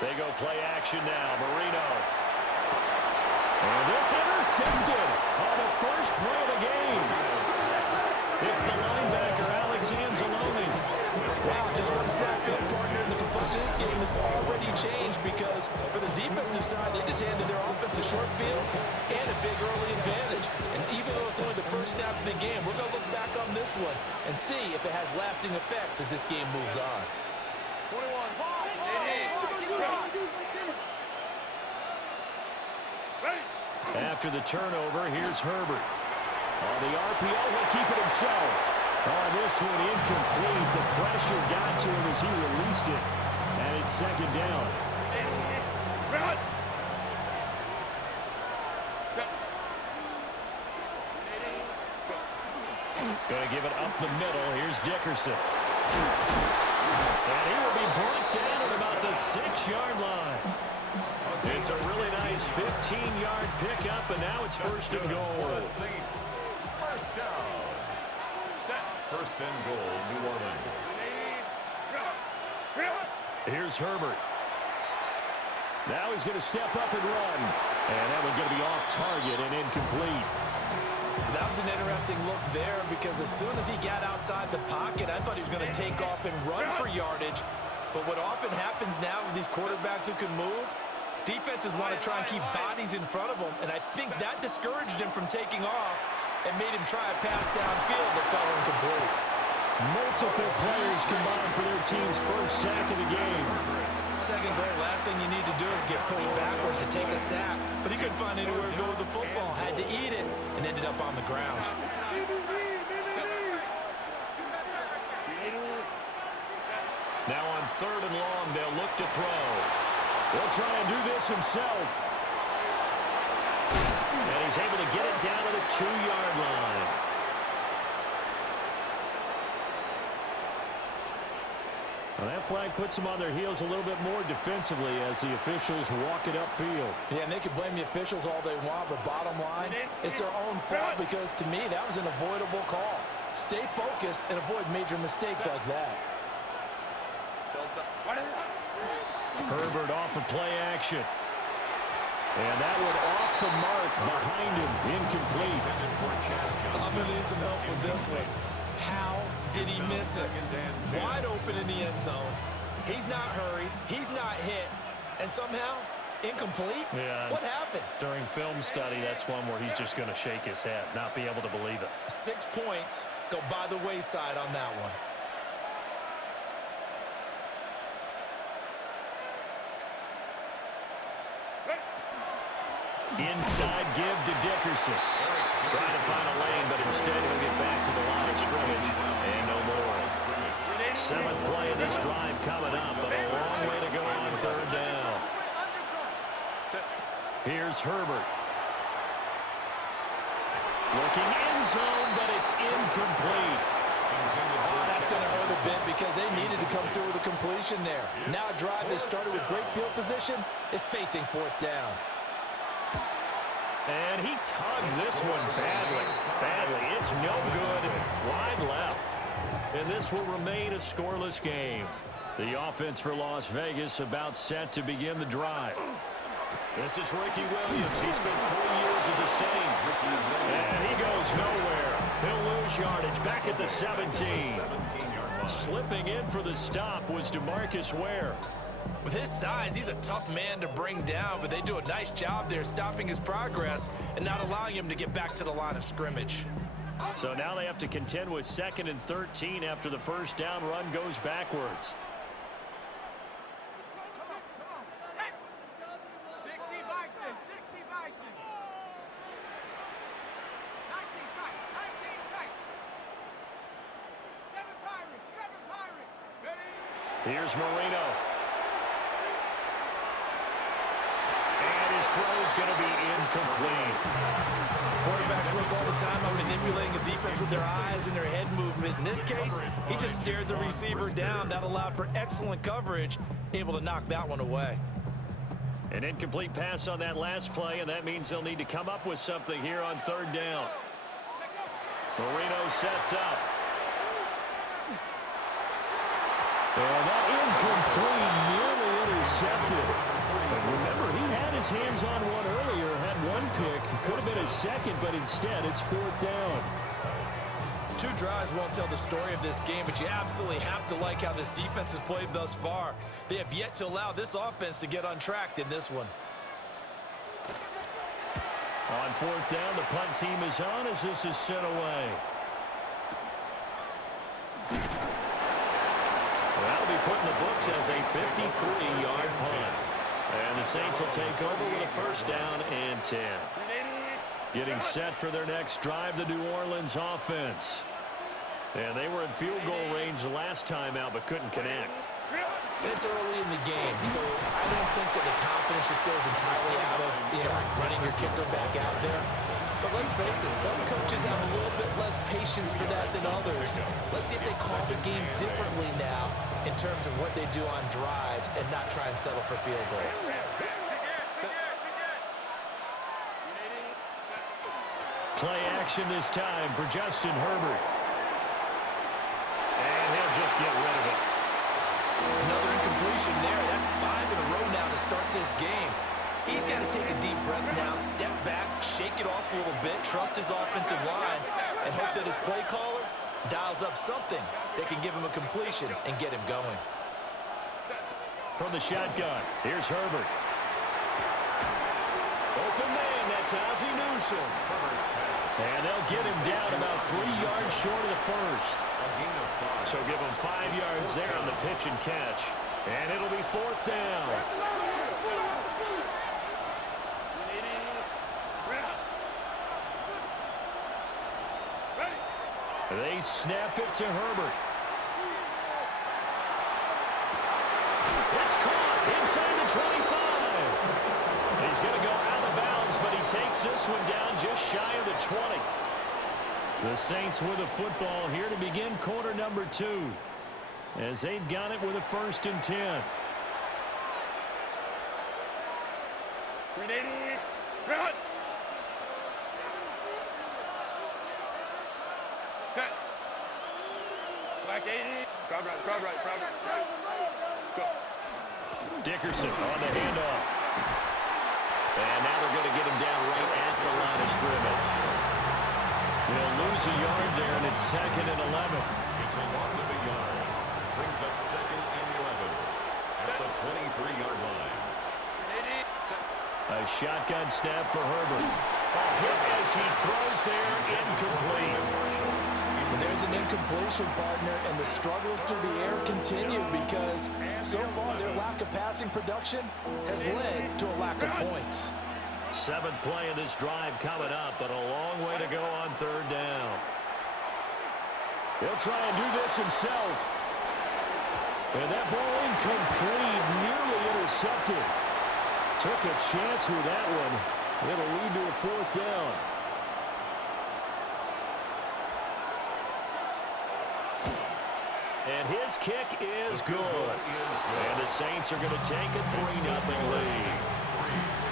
They go play action now. Marino. And this intercepted on the first play of the game. It's the linebacker, Alex Anzalone. Wow, just one snap in, partner, and the complexion of this game has already changed because for the defensive side, they just handed their offense a short field and a big early advantage. And even though it's only the first snap of the game, we're going to look back on this one and see if it has lasting effects as this game moves on. 21. After the turnover, here's Herbert. On the RPO, he'll keep it himself. On this one, incomplete. The pressure got to him as he released it. And it's second down. Going to give it up the middle. Here's Dickerson. And he will be brought down at about the 6-yard line. It's a really nice 15-yard pickup, and now it's first and goal. First down. First and goal, New Orleans. Here's Herbert. Now he's going to step up and run. And that one's going to be off target and incomplete. That was an interesting look there because as soon as he got outside the pocket, I thought he was going to take off and run for yardage. But what often happens now with these quarterbacks who can move, defenses want to try and keep bodies in front of them, and I think that discouraged him from taking off and made him try a pass downfield that fell incomplete. Multiple players combined for their team's first sack of the game. Second goal, last thing you need to do is get pushed backwards to take a sack, but he couldn't find anywhere to go with the football, had to eat it, and ended up on the ground. Now on third and long, they'll look to throw. He'll try and do this himself. And he's able to get it down to the 2-yard line. Well, that flag puts them on their heels a little bit more defensively as the officials walk it upfield. Yeah, and they can blame the officials all they want, but bottom line, it's their own fault because, to me, that was an avoidable call. Stay focused and avoid major mistakes like that. Herbert off of play action. And that one off the mark behind him, incomplete. I'm going to need some help with this one. How did he miss it? Wide open in the end zone. He's not hurried. He's not hit. And somehow, incomplete? Yeah. What happened? During film study, that's one where he's just going to shake his head, not be able to believe it. 6 points go by the wayside on that one. Inside give to Dickerson. Trying to find a lane, but instead he'll get back to the line of scrimmage. And no more. 7th play of this drive coming up, but a long way to go on third down. Here's Herbert. Looking end zone, but it's incomplete. That's going to hurt a bit because they needed to come through with a completion there. Now a drive that started with great field position is facing 4th down. And he tugged this one badly. It's no good. Wide left. And this will remain a scoreless game. The offense for Las Vegas about set to begin the drive. This is Ricky Williams. He spent 3 years as a Saint. And he goes nowhere. He'll lose yardage back at the 17. Slipping in for the stop was DeMarcus Ware. With his size, he's a tough man to bring down, but they do a nice job there stopping his progress and not allowing him to get back to the line of scrimmage. So now they have to contend with 2nd and 13 after the first down run goes backwards. 60 Bison, 60 Bison. 19 tight, 19 tight. 7 Pirates, 7 Pirates. Ready? Here's Marino. His throw is going to be incomplete. Quarterbacks work all the time on manipulating a defense with their eyes and their head movement. In this case, he just stared the receiver down. That allowed for excellent coverage, able to knock that one away. An incomplete pass on that last play, and that means they'll need to come up with something here on third down. Marino sets up. And that incomplete, nearly intercepted. his hands on one earlier, had one pick. Could have been his second, but instead it's fourth down. 2 drives won't tell the story of this game, but you absolutely have to like how this defense has played thus far. They have yet to allow this offense to get untracked in this one. On fourth down, the punt team is on as this is sent away. That'll be put in the books as a 53-yard punt. And the Saints will take over with a first down and 10. Getting set for their next drive, the New Orleans offense. And they were in field goal range last time out, but couldn't connect. And it's early in the game, so I don't think that the confidence just goes entirely out of, running your kicker back out there. But let's face it, some coaches have a little bit less patience for that than others. Let's see if they call the game differently now in terms of what they do on drives and not try and settle for field goals. Play action this time for Justin Herbert. And he'll just get rid of it. Another incompletion there. That's 5 in a row now to start this game. He's got to take a deep breath now, step back, shake it off a little bit, trust his offensive line, and hope that his play caller dials up something that can give him a completion and get him going. From the shotgun, here's Herbert. Open man, that's Ozzie Newsome. And they'll get him down about 3 yards short of the first. So give him 5 yards there on the pitch and catch. And it'll be fourth down. They snap it to Herbert. It's caught inside the 25. He's going to go out of bounds, but he takes this one down just shy of the 20. The Saints with a football here to begin quarter number 2, as they've got it with a first and 10. Run! Set. Black 80. Crowd right. Go. Dickerson on the handoff. And now they're going to get him down right at the line of scrimmage. They'll lose a yard there, and it's second and 11. It's a loss of a yard. Brings up second and 11 at the 23-yard line. A shotgun snap for Herbert. A hit as he throws there, incomplete. And there's an incompletion, partner, and the struggles through the air continue because so far their lack of passing production has led to a lack of points. 7th play of this drive coming up, but a long way to go on third down. He'll try and do this himself. And that ball incomplete, nearly intercepted. Took a chance with that one. It'll lead to a fourth down. And his kick is good. And the Saints are going to take a 3-0 lead.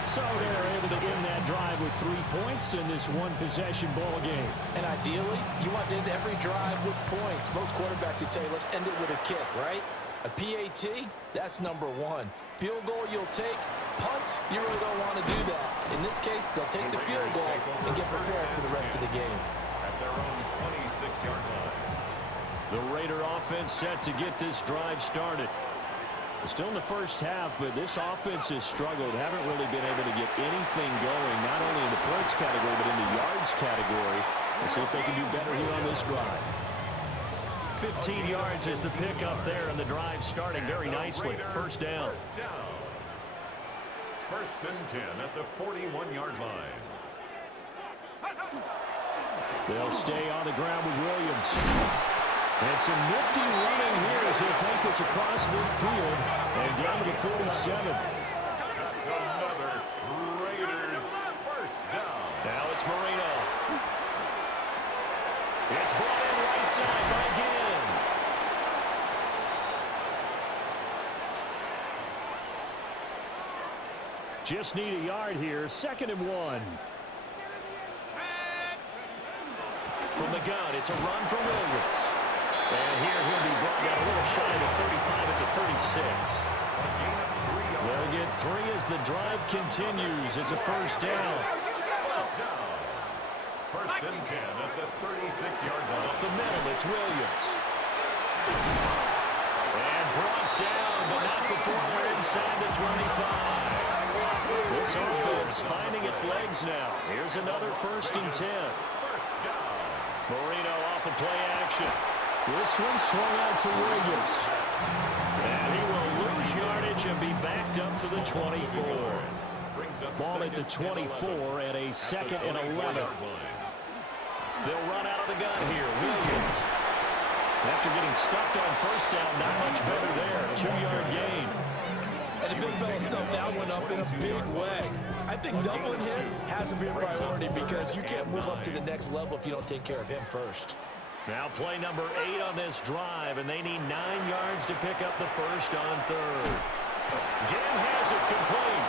So they're able to end that drive with 3 points in this one-possession ball game. And ideally, you want to end every drive with points. Most quarterbacks would tell you, let's end it with a kick, right? A PAT, that's number 1. Field goal you'll take. Punts, you really don't want to do that. In this case, they'll take the field goal and get prepared for the rest of the game. At their own 26-yard line. The Raider offense set to get this drive started. Still in the first half, but this offense has struggled. Haven't really been able to get anything going, not only in the points category, but in the yards category. Let's see if they can do better here on this drive. 15 yards is the pickup there, and the drive starting very nicely. First down. First and 10 at the 41-yard line. They'll stay on the ground with Williams. And some nifty running here as he'll take this across midfield and down to the 47. That's another Raiders first down. Now it's Marino. It's brought in right side by Ginn. Just need a yard here. 2nd and 1. From the gun, it's a run for Williams. And here he'll be brought down a little shy of the 35 at the 36. They'll get 3 as as the drive continues. It's a first down. First down. First and 10 at the 36-yard line. Up the middle, it's Williams. And brought down, but not before they're inside the 25. This offense finding its legs now. Here's another first and 10. First down. Marino off of play action. This one swung out to Williams. And he will lose yardage and be backed up to the 24. Ball at the 24 and a second and 11. They'll run out of the gun here. Williams. After getting stuffed on first down, not much better there. 2-yard gain. And the big fella stuffed that one up in a big way. I think doubling him has to be a priority because you can't move up to the next level if you don't take care of him first. Now play number 8 on this drive, and they need 9 yards to pick up the first on third. Ginn has it complete.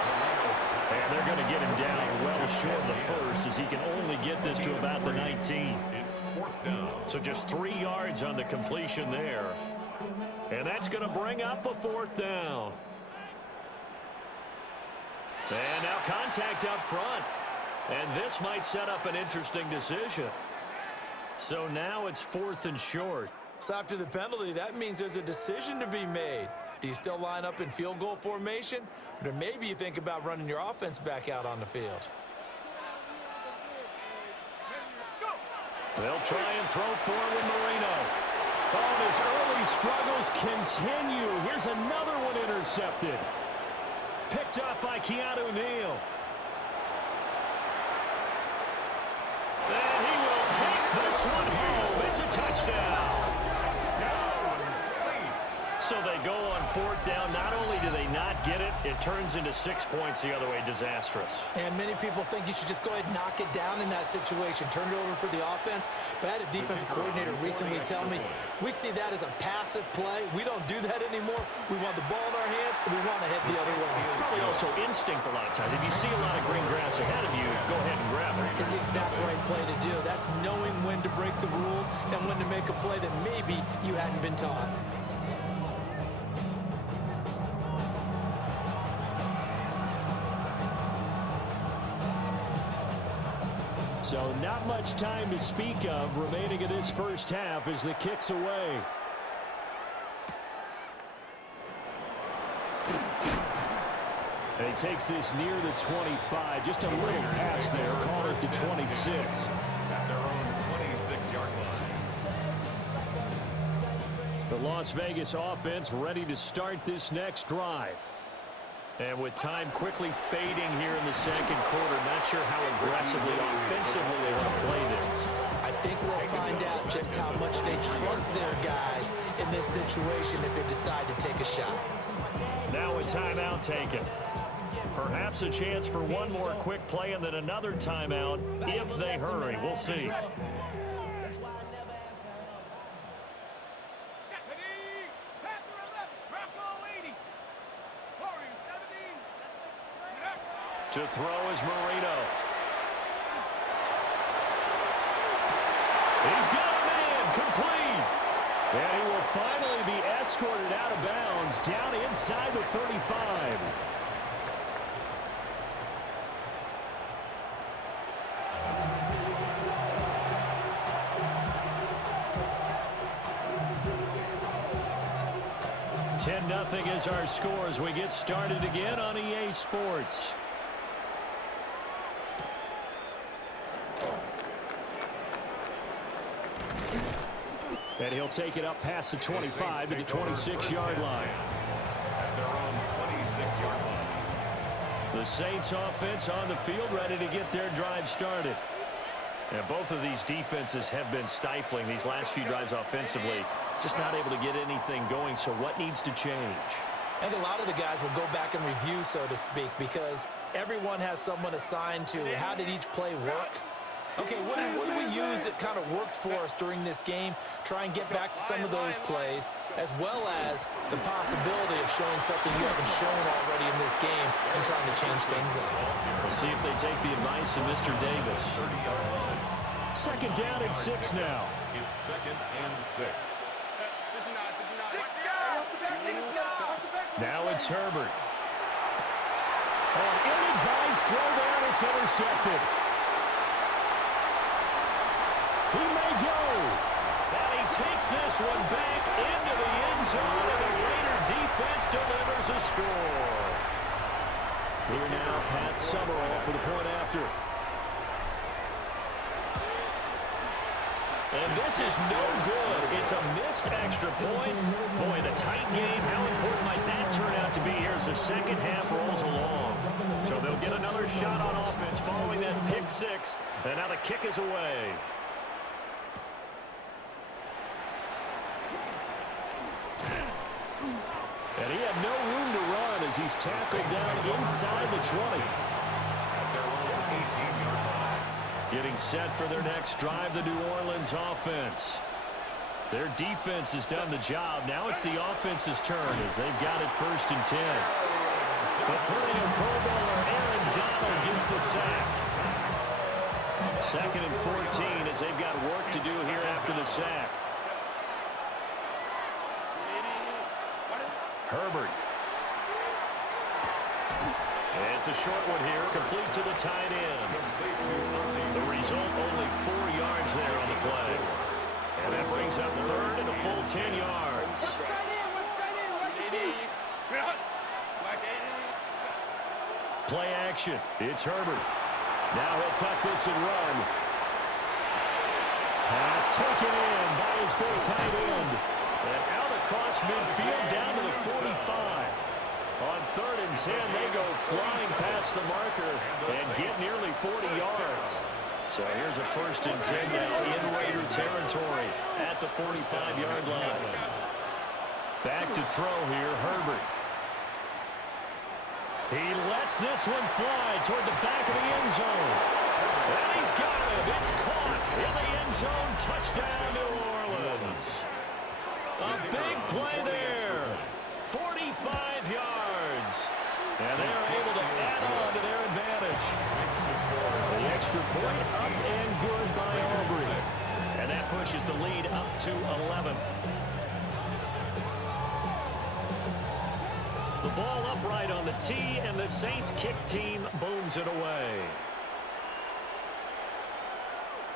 And they're going to get him down well short of the first as he can only get this to about the 19. It's fourth down. So just 3 yards on the completion there. And that's going to bring up a fourth down. And now contact up front. And this might set up an interesting decision. So now it's 4th and short. So after the penalty, that means there's a decision to be made. Do you still line up in field goal formation? Or maybe you think about running your offense back out on the field. They'll try and throw forward Marino. Oh, and his early struggles continue. Here's another one intercepted. Picked up by Keanu Neal. And he will take this one home. It's a touchdown. So they go on 4th down. Not only do they not get it, it turns into 6 points the other way. Disastrous. And many people think you should just go ahead and knock it down in that situation. Turn it over for the offense. But I had a defensive coordinator recently tell me, we see that as a passive play. We don't do that anymore. We want the ball in our hands, and we want to head the other way. Probably also instinct a lot of times. If you see a lot of green grass ahead of you, go ahead and grab it. It's the exact right play to do. That's knowing when to break the rules and when to make a play that maybe you hadn't been taught. So not much time to speak of remaining in this first half as the kick's away. And he takes this near the 25. Just a little pass there. Call it the 26. At their own 26-yard line. The Las Vegas offense ready to start this next drive. And with time quickly fading here in the second quarter, not sure how aggressively, offensively they want to play this. I think we'll find out just how much they trust their guys in this situation if they decide to take a shot. Now a timeout taken. Perhaps a chance for one more quick play and then another timeout if they hurry. We'll see. To throw is Marino. He's got a man complete. And he will finally be escorted out of bounds down inside the 35. Nothing is our score as we get started again on EA Sports. And he'll take it up past the 25 to the 26-yard line. At their own 26-yard line. The Saints offense on the field ready to get their drive started. And both of these defenses have been stifling these last few drives offensively. Just not able to get anything going, so what needs to change? I think a lot of the guys will go back and review, so to speak, because everyone has someone assigned to how did each play work. Okay, what did we use that kind of worked for us during this game? Try and get back to some of those plays, as well as the possibility of showing something you haven't shown already in this game and trying to change things up. We'll see if they take the advice of Mr. Davis. 30-yard line. Second down at 6 now. It's second and 6. Now it's Herbert. An ill-advised throw there, and it's intercepted. He may go. And he takes this one back into the end zone, and the Raider defense delivers a score. Here now, Pat Summerall for the point after. And this is no good. It's a missed extra point. Boy, the tight game, how important might that turn out to be here as the second half rolls along. So they'll get another shot on offense following that pick six, and now the kick is away. And he had no room to run as he's tackled down inside the 20. At their own 18-yard line. Getting set for their next drive, the New Orleans offense. Their defense has done the job. Now it's the offense's turn as they've got it 1st and 10. The perennial Pro Bowler Aaron Donald gets the sack. 2nd and 14 as they've got work to do here after the sack. Herbert. It's a short one here, complete to the tight end. The result, only 4 yards there on the play. And that brings up 3rd and a full 10 yards. Play action. It's Herbert. Now he'll tuck this and run. Pass taken in by his big tight end. And out across midfield down to the 45. On 3rd and 10, they go flying past the marker and get nearly 40 yards. So here's a 1st and 10 now in Raider territory at the 45-yard line. Back to throw here, Herbert. He lets this one fly toward the back of the end zone. And he's got it. It's caught in the end zone. Touchdown, New Orleans. A big play there. 45 yards. And they're able to add on to their advantage. The extra point up and good by Aubrey. And that pushes the lead up to 11. The ball upright on the tee, and the Saints kick team booms it away.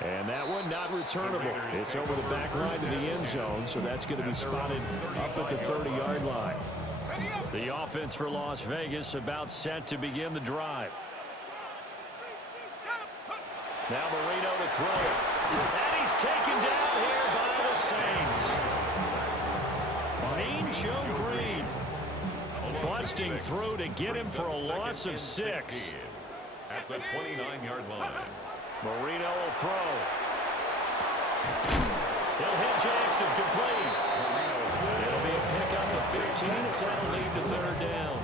And that one not returnable. It's over the back line to the end zone, so that's going to be spotted up at the 30-yard line. The offense for Las Vegas about set to begin the drive. Now Marino to throw. And he's taken down here by the Saints. Mean Joe Green busting through to get him for a loss of 6. At the 29-yard line. Marino will throw. He'll hit Jackson complete. It'll be a pickup of 15 as that'll lead to 3rd down.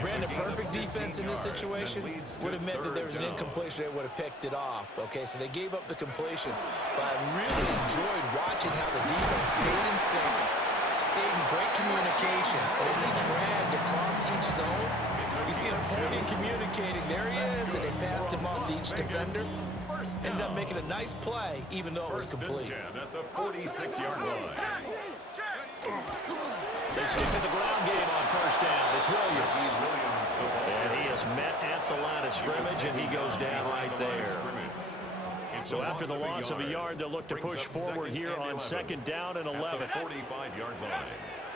Brandon, perfect defense in this situation would have meant that there was an incompletion. They would have picked it off. Okay, so they gave up the completion. But I really enjoyed watching how the defense stayed in sync, stayed in great communication. And as they dragged across each zone, you see him pointing, communicating. There he is, and they passed him off to each defender. Ended up making a nice play, even though it was complete. At the 46-yard line. They stick to the ground game on 1st down. It's Williams. And he is met at the line of scrimmage, and he goes down right there. So after the loss of a yard, they'll look to push forward here on 2nd down and 11. 45-yard line.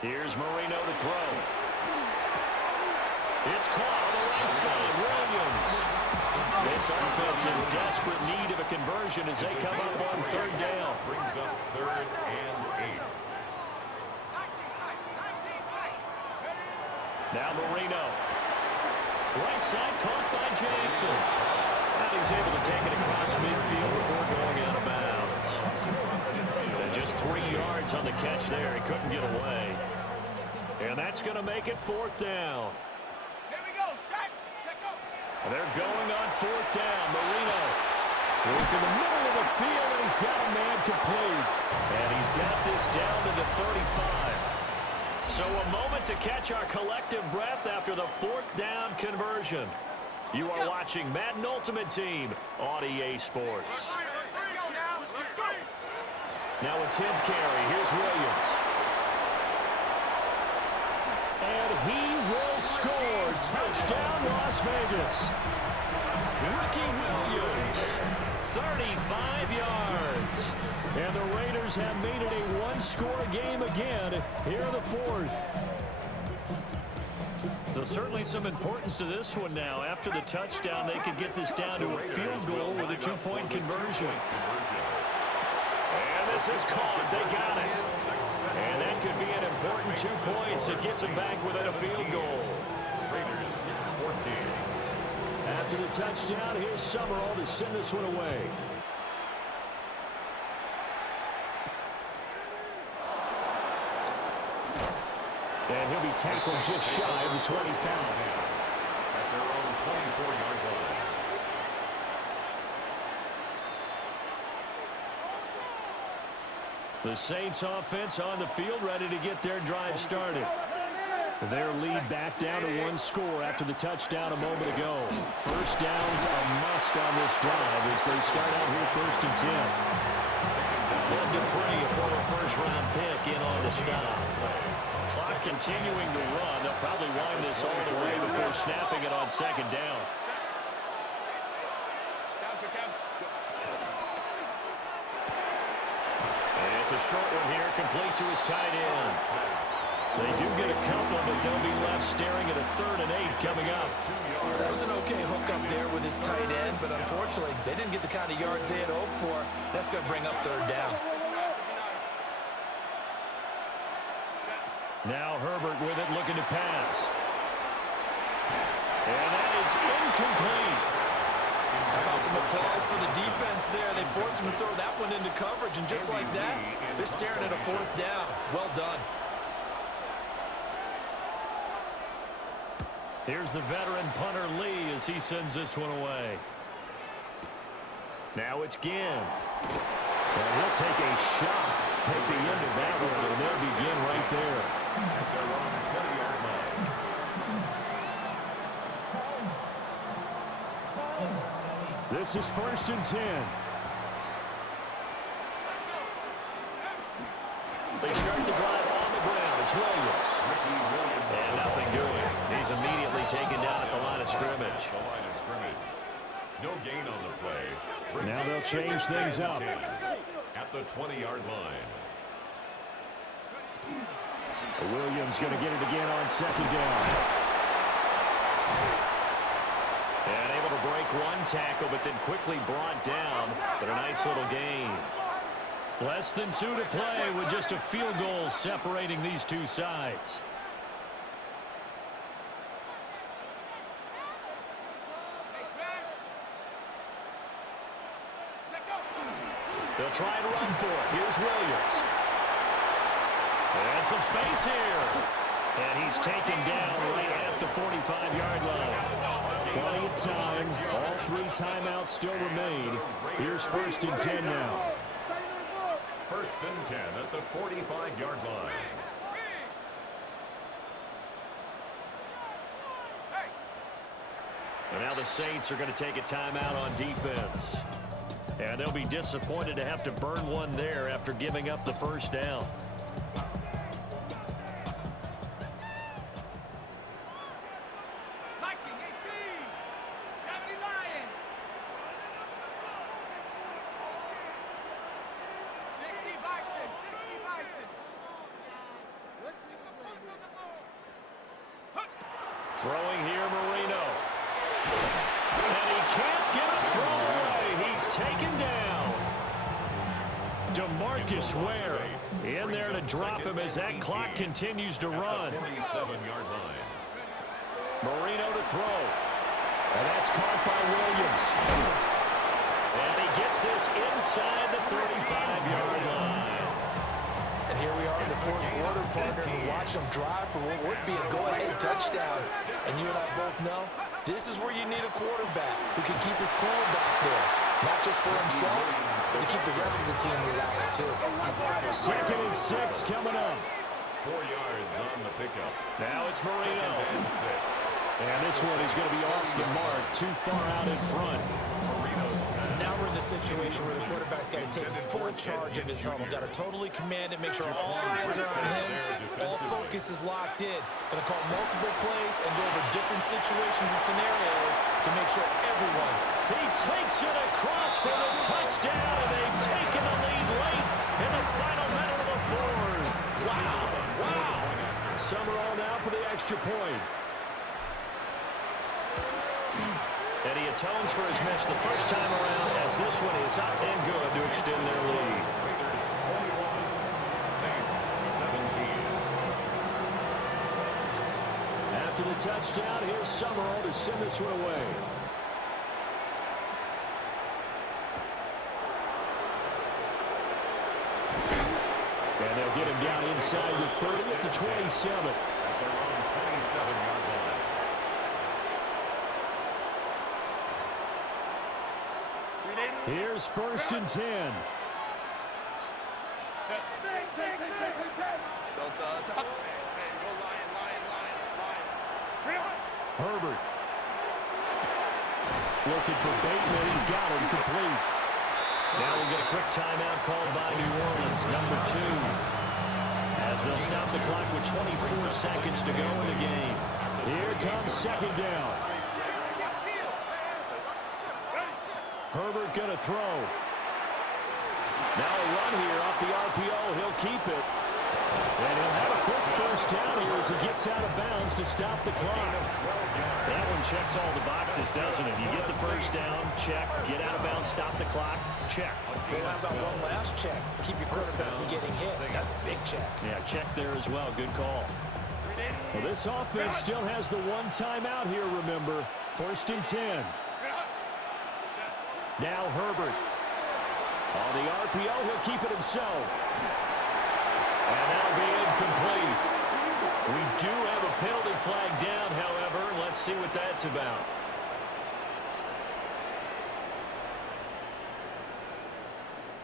Here's Marino to throw. It's caught on the right side. Williams. This offense in desperate need of a conversion as they come up on 3rd down. Brings up 3rd and 8. Now Marino. Right side caught by Jackson. And he's able to take it across midfield before going out of bounds. And just 3 yards on the catch there. He couldn't get away. And that's going to make it 4th down. And they're going on 4th down. Marino work in the middle of the field, and he's got a man complete. And he's got this down to the 35. So a moment to catch our collective breath after the 4th down conversion. You are watching Madden Ultimate Team on EA Sports. Now a 10th carry. Here's Williams. And he will score. Touchdown, Las Vegas. Ricky Williams, 35 yards. And the Raiders have made it a one-score game again here in the fourth. So certainly some importance to this one now. After the touchdown, they could get this down to a field goal with a two-point conversion. And this is caught. They got it. And that could be an important 2 points. It gets them back within a field goal. Raiders 14. After the touchdown, here's Summerall to send this one away. And he'll be tackled just shy of the 25. At their own 24-yard line. The Saints offense on the field, ready to get their drive started. Their lead back down to one score after the touchdown a moment ago. First down's a must on this drive as they start out here 1st and 10. Ben Dupree, a former first-round pick, in on the stop. Clock continuing to run. They'll probably wind this all the way before snapping it on 2nd down. And it's a short one here, complete to his tight end. They do get a couple, but they'll be left staring at a 3rd and 8 coming up. That was an okay hook up there with his tight end, but unfortunately, they didn't get the kind of yards they had hoped for. That's going to bring up 3rd down. Now Herbert with it, looking to pass. And that is incomplete. How about some applause for the defense there? They forced him to throw that one into coverage, and just like that, they're staring at a 4th down. Well done. Here's the veteran punter Lee as he sends this one away. Now it's Ginn. And he'll take a shot at the end of that one, and they'll begin right there. At their own 20-yard line. This is 1st and 10. They start the drive on the ground. It's Williams. And nothing doing. He's immediately taken down at the line of scrimmage. The line of scrimmage. No gain on the play. Now they'll change things up. At the 20-yard line. Williams going to get it again on 2nd down. And able to break one tackle, but then quickly brought down. But a nice little gain. Less than 2 to play with just a field goal separating these two sides. They'll try and run for it. Here's Williams. And some space here. And he's taken down right at the 45-yard line. Plenty of time. All 3 timeouts still remain. Here's 1st and 10 now. 1st and 10 at the 45-yard line. And now the Saints are going to take a timeout on defense. And they'll be disappointed to have to burn one there after giving up the 1st down. Throwing here, Marino. And he can't get a throw away. He's taken down. DeMarcus Ware in there to drop him as that clock continues to run. 47-yard line. Marino to throw. And that's caught by Williams. And he gets this inside the 35-yard line. And here we are in the 4th quarter, partner, and watch them drive for what would be a go-ahead touchdown. And you and I both know this is where you need a quarterback who can keep his cool back there. Not just for himself, but to keep the rest of the team relaxed, too. 2nd and 6 coming up. 4 yards on the pickup. Now it's Marino. 2nd and 6. And this one is going to be off the mark, too far out in front. Marino's pass. Now we're in in a situation where the quarterback's got to take full charge of his helmet. Got to totally command it, make sure all eyes are on him, all focus is locked in. Going to call multiple plays and go over different situations and scenarios to make sure everyone. He takes it across for the touchdown, and they've taken the lead late in the final minute of the fourth. Wow, wow. Summerall now for the extra point. And he atones for his miss the first time around, as this one is up and good to extend their lead. Raiders 21, Saints 17. After the touchdown, here's Summerall to send this one away. And they'll get him down inside the 30 at the 27. At their own 27-yard line. Here's 1st and 10. Herbert. Looking for Bateman. He's got him complete. Now we'll get a quick timeout called by New Orleans, number 2. As they'll stop the clock with 24 seconds to go in the game. Here comes 2nd down. Herbert going to throw. Now a run here off the RPO. He'll keep it. And he'll have a quick 1st down here as he gets out of bounds to stop the clock. That one checks all the boxes, doesn't it? You get the 1st down, check. Get out of bounds, stop the clock, check. Go how about one last check? Keep your quarterback from getting hit. That's a big check. Yeah, check there as well. Good call. Well, this offense still has the one timeout here, remember. 1st and 10. Now Herbert. On the RPO, he'll keep it himself. And that'll be incomplete. We do have a penalty flag down, however. Let's see what that's about.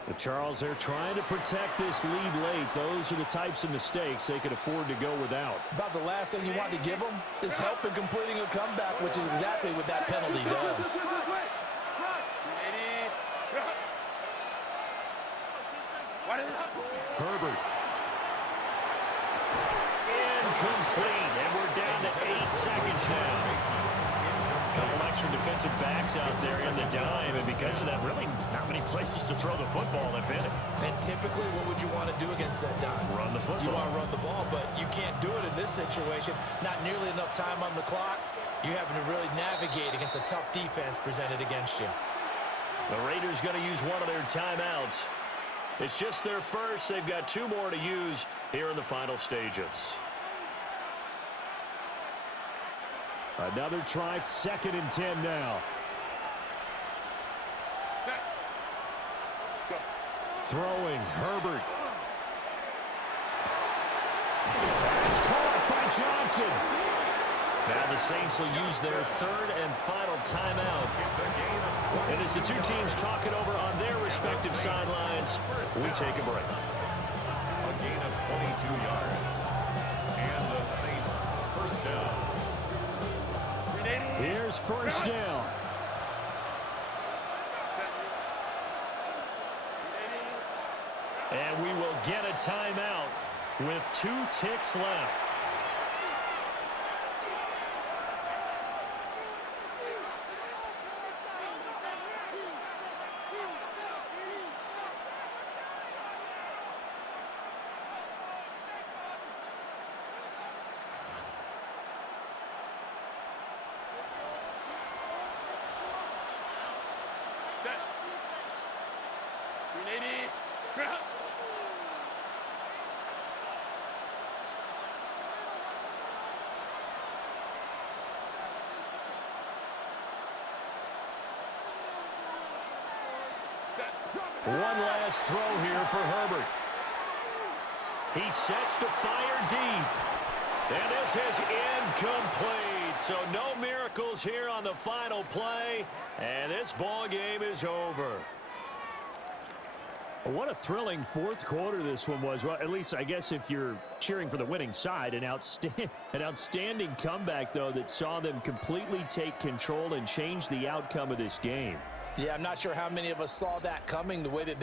The Charles, they're trying to protect this lead late. Those are the types of mistakes they could afford to go without. About the last thing you want to give them is help in completing a comeback, which is exactly what that penalty does. Herbert. Incomplete. And we're down to 8 seconds now. A couple extra defensive backs out there in the dime, and because of that, really not many places to throw the football, if any. And typically, what would you want to do against that dime? Run the football. You want to run the ball, but you can't do it in this situation. Not nearly enough time on the clock. You're having to really navigate against a tough defense presented against you. The Raiders going to use one of their timeouts. It's just their first. They've got 2 more to use here in the final stages. Another try, 2nd and 10 now. Throwing, Herbert. That's caught by Johnson. Now the Saints will use their 3rd and final timeout. And as the 2 teams talk it over on their respective sidelines, we take a break. A gain of 22 yards. And the Saints 1st down. Here's 1st down. And we will get a timeout with 2 ticks left. One last throw here for Herbert. He sets to fire deep. And this is incomplete. So no miracles here on the final play. And this ball game is over. What a thrilling 4th quarter this one was. Well, at least I guess if you're cheering for the winning side, an outstanding comeback, though, that saw them completely take control and change the outcome of this game. Yeah, I'm not sure how many of us saw that coming, the way that